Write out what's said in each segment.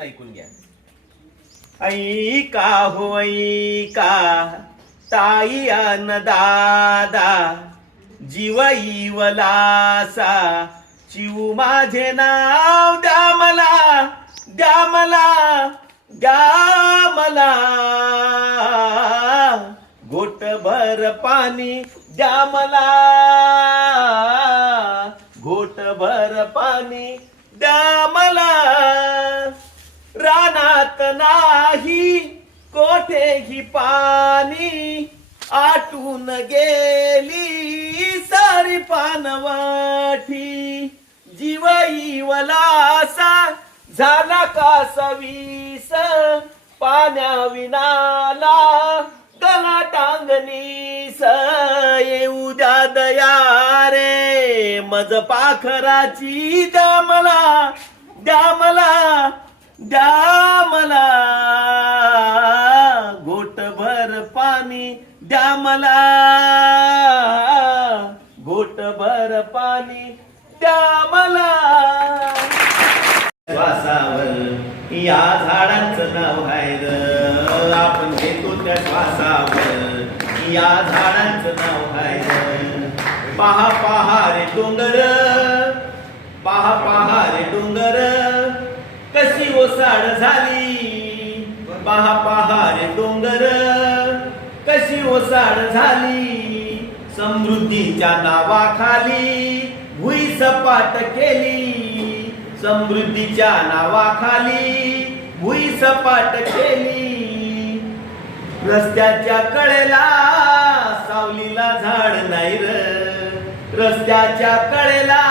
ऐकून घ्या. ऐका हो ऐका. ताई अन दादा जीव वलासा चिऊ माझे नाव द्या मला द्या मला द्या मला. घोटभर पाणी द्या मला. घोटभर पाणी जात नाही. कोठेही पाणी आटून गेली. सारी पानवाठी जीवई वलासा झाला का सवीस? पाण्या विनाला गला टांगणीस येऊ द्या दया रे मज पाखराची द्या मला द्या मला द्या मला घोटभर पाणी द्या मला घोटभर पाणी द्या मला श्वासावर या झाडांचं नाव आहे र. आपण घेतो त्या श्वासावर या झाडांचं नाव आहे र. पहा पहा रे डोंगर पहा पहा रे डोंगर कशी ओसाड झाली? पहा पहा रे डोंगर. कशी ओसाड झाली? समृद्धीच्या नावाखाली भुई सपाट केली. समृद्धीच्या नावाखाली भुई सपाट केली. रस्त्याच्या कडेला सावलीला झाड नाही र. रस्त्याच्या कडेला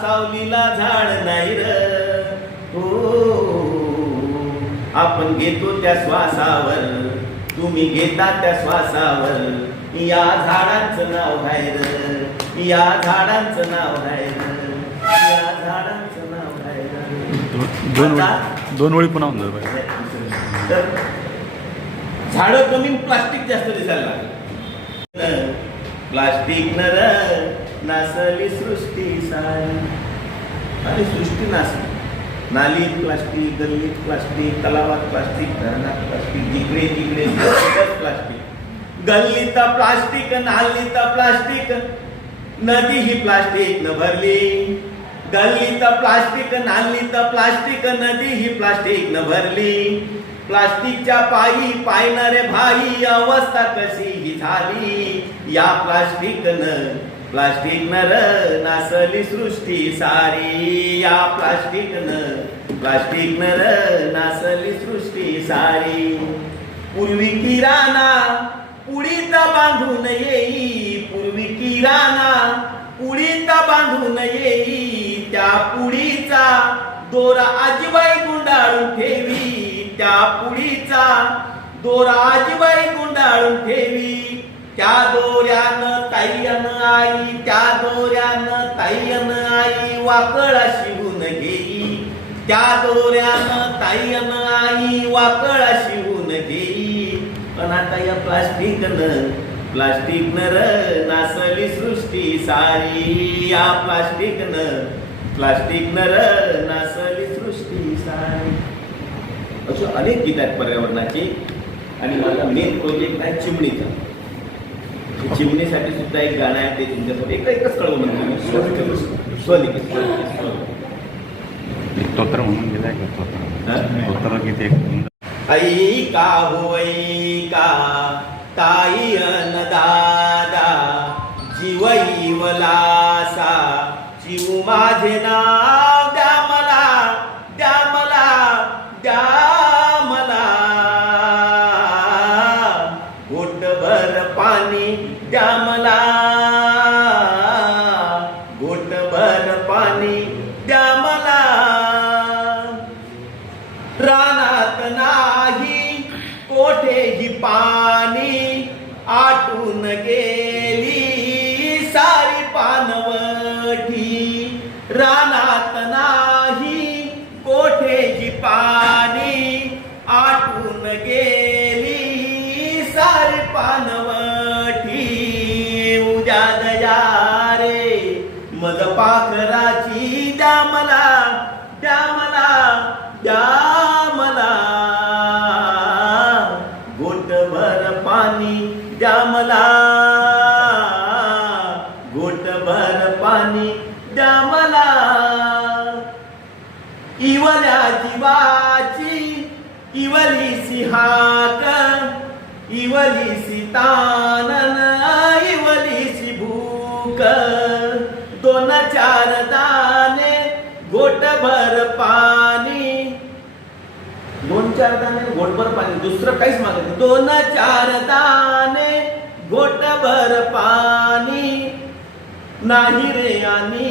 सावलीला झाड नाही र. आपण घेतो त्या श्वासावर. तुम्ही घेता त्या श्वासावर. या झाडांचं नाव आहे र. या झाडांचं नाव आहे र. या झाडांचं नाव आहे र. दोन दोन ओळी पुन्हा तर झाडं कमी प्लास्टिक जास्त दिसायला लागलं. प्लास्टिक न र नासली सृष्टी सारी. आणि सृष्टी नासली. नालीत प्लास्टिक गल्लीत प्लास्टिक तलावात प्लास्टिक धरणात प्लास्टिक जिकडे तिकडे प्लास्टिक गल्लीत प्लास्टिक नालीत प्लास्टिक नदी ही प्लास्टिक न भरली. गल्लीत प्लास्टिक नालीत प्लास्टिक नदी ही प्लास्टिक न भरली. प्लास्टिकच्या पायी पायणारे भाई अवस्था कशी ही झाली? या प्लास्टिक प्लास्टिक नर नासली सृष्टी सारी. या प्लास्टिक न प्लास्टिक नर नासली सृष्टी सारी. पूर्वी किराणा पुढीत बांधून येई. पूर्वी किराणा पुढीत बांधून येई. त्या पुडीचा दोरा आजीबाई गुंडाळून ठेवी. त्या पुडीचा दोरा आजीबाई गुंडाळून ठेवी. त्या दोऱ्यानं ताईयन आई त्या दोऱ्यानं ताईयन आई वाकळा शिवून घेई. त्या दोऱ्यानं ताईयन आई वाकळा शिवून घेई. पण आता या प्लास्टिक न प्लास्टिक न र नासली सृष्टी सारी. या प्लास्टिक न प्लास्टिक न र नासली सृष्टी सारी. असे अनेक गीत आहेत पर्यावरणाची. आणि माझा मेन प्रोजेक्ट आहे चिमणीचा. चिमणीसाठी सुद्धा एक गाणं आहे ते तुमच्यासाठी एक एकच कळवून स्वलिखित स्वलिखित स्तोत्र म्हणून गेलाय का स्तोत्र? हा? स्तोत्र गीत एक ऐका हो ऐका ताई अन दादा जीव इवलासा जीव माझे नाव गेली सारी पानवटी. रानात नाही कोठेही पाणी. आटून गेली सारी पानवटी. उद्या दया रे मज पाखराची द्या मला द्या मला द्या मला. गोट पाणी द्या मला. इवलीसी तानन इवलीसी भूक. दोन चार दाणे घोटभर पाणी. दोन चार दाणे घोटभर पाणी. दुसरं काहीच मागत नाही. दोन चार दाणे घोटभर पाणी. नाही रे आणि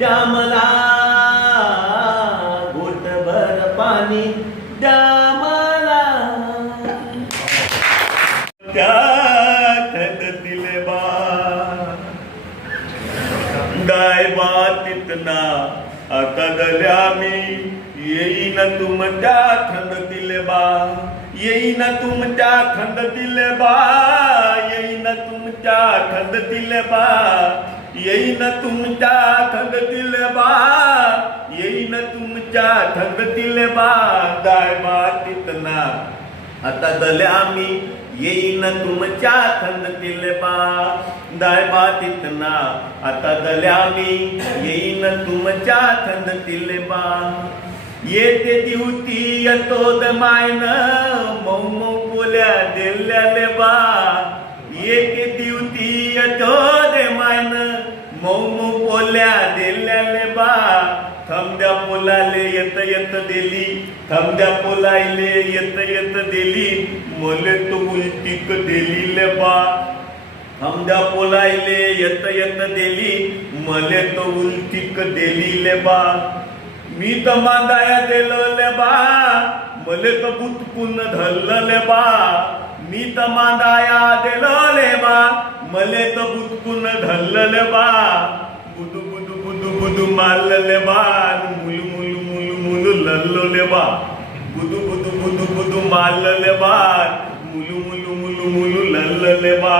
द्या मला घोटभर पाणी द्या मला. त्या थंडतील बा दाय बा तितना आता दल्या मी. येईन तुमच्या थंडतील बा येईन तुमच्या थंडतील बा येईन तुमच्या थंडतील बा येईन तुमच्या बा येईन तुमच्या थंडतील बा डाय बातीत ना. आता दल्या मी येईन तुमच्या थंडतील बा दाय बातीत ना. आता दल्या मी येईन तुमच्या बा दिवती मऊ मऊ बोल्या दिल्याले बा येते दिवती मऊ मऊ बोल्या बा थमद्या पोलाले येत येत दिली. थमद्या पोलायले येत येत दिली. मले तो उलटीक दिली ले बा. थमद्या पोलायले येत येत दिली. मले तो उलटीक दिली ले बा. मी तर मांदाया दिलो ले बा. मले तो बुतकून धरलं ले बा. मी तर मांदाया दिलो ले बा. मले तो बुतकून धरलं ले बा. बुदू बुदू बुदू बुदू मारलेले बा मुलू मुलू मुलू मुलू लल्लोले बा बुदू बुदू बुदू बुदू मारलेले बा मुलू मुलू मुलू मुलू लल्लोले बा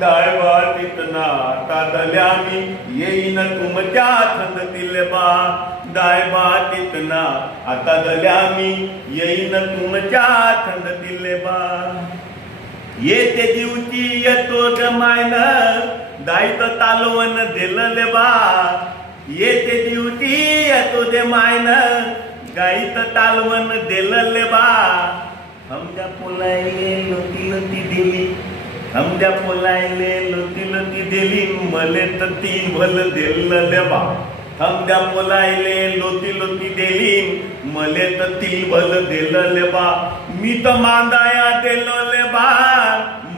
डाय बा तितना तादल्या मी येईन तुमच्या थंडतील बा डाय बा तितना आता दल्या मी येईन तुमच्या थंडतील बा येते दिवची येतो गमायन दायित तालवण दिलं बा येते दिवची येतो दे मायन. गाईत तालवन देलले बा. हमद्या पोलायले लोती लोती दिली. हमद्या पोलायले लोती लोती दिली. मले तर ती भल दिलं बा. हमद्या पोलायले लोती लोती दिली. मले तर ती भल दिलं बा. मी तर मांदाया दिलो ले बा.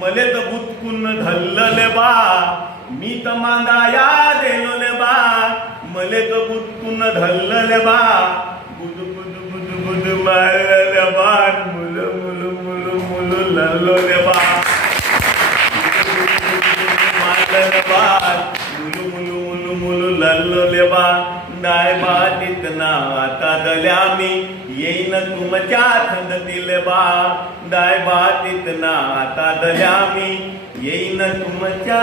मले तर बुतकून धल्लले बा. मी तर मांदाया मले तर बुतकून धरलं बा. बुदू बुदू बुदू बुदू मारलं बा. मुलं मुलं मुलं मुलं लल्लो ले बा. मारलं बा. मुलू मुलू मुलू मुलू लल्लो बा. नाय बा तितना आता दल्या मी. येईन तुमच्या थंडतील बा. दाय बा तितना आता दल्या मी. येईन तुमच्या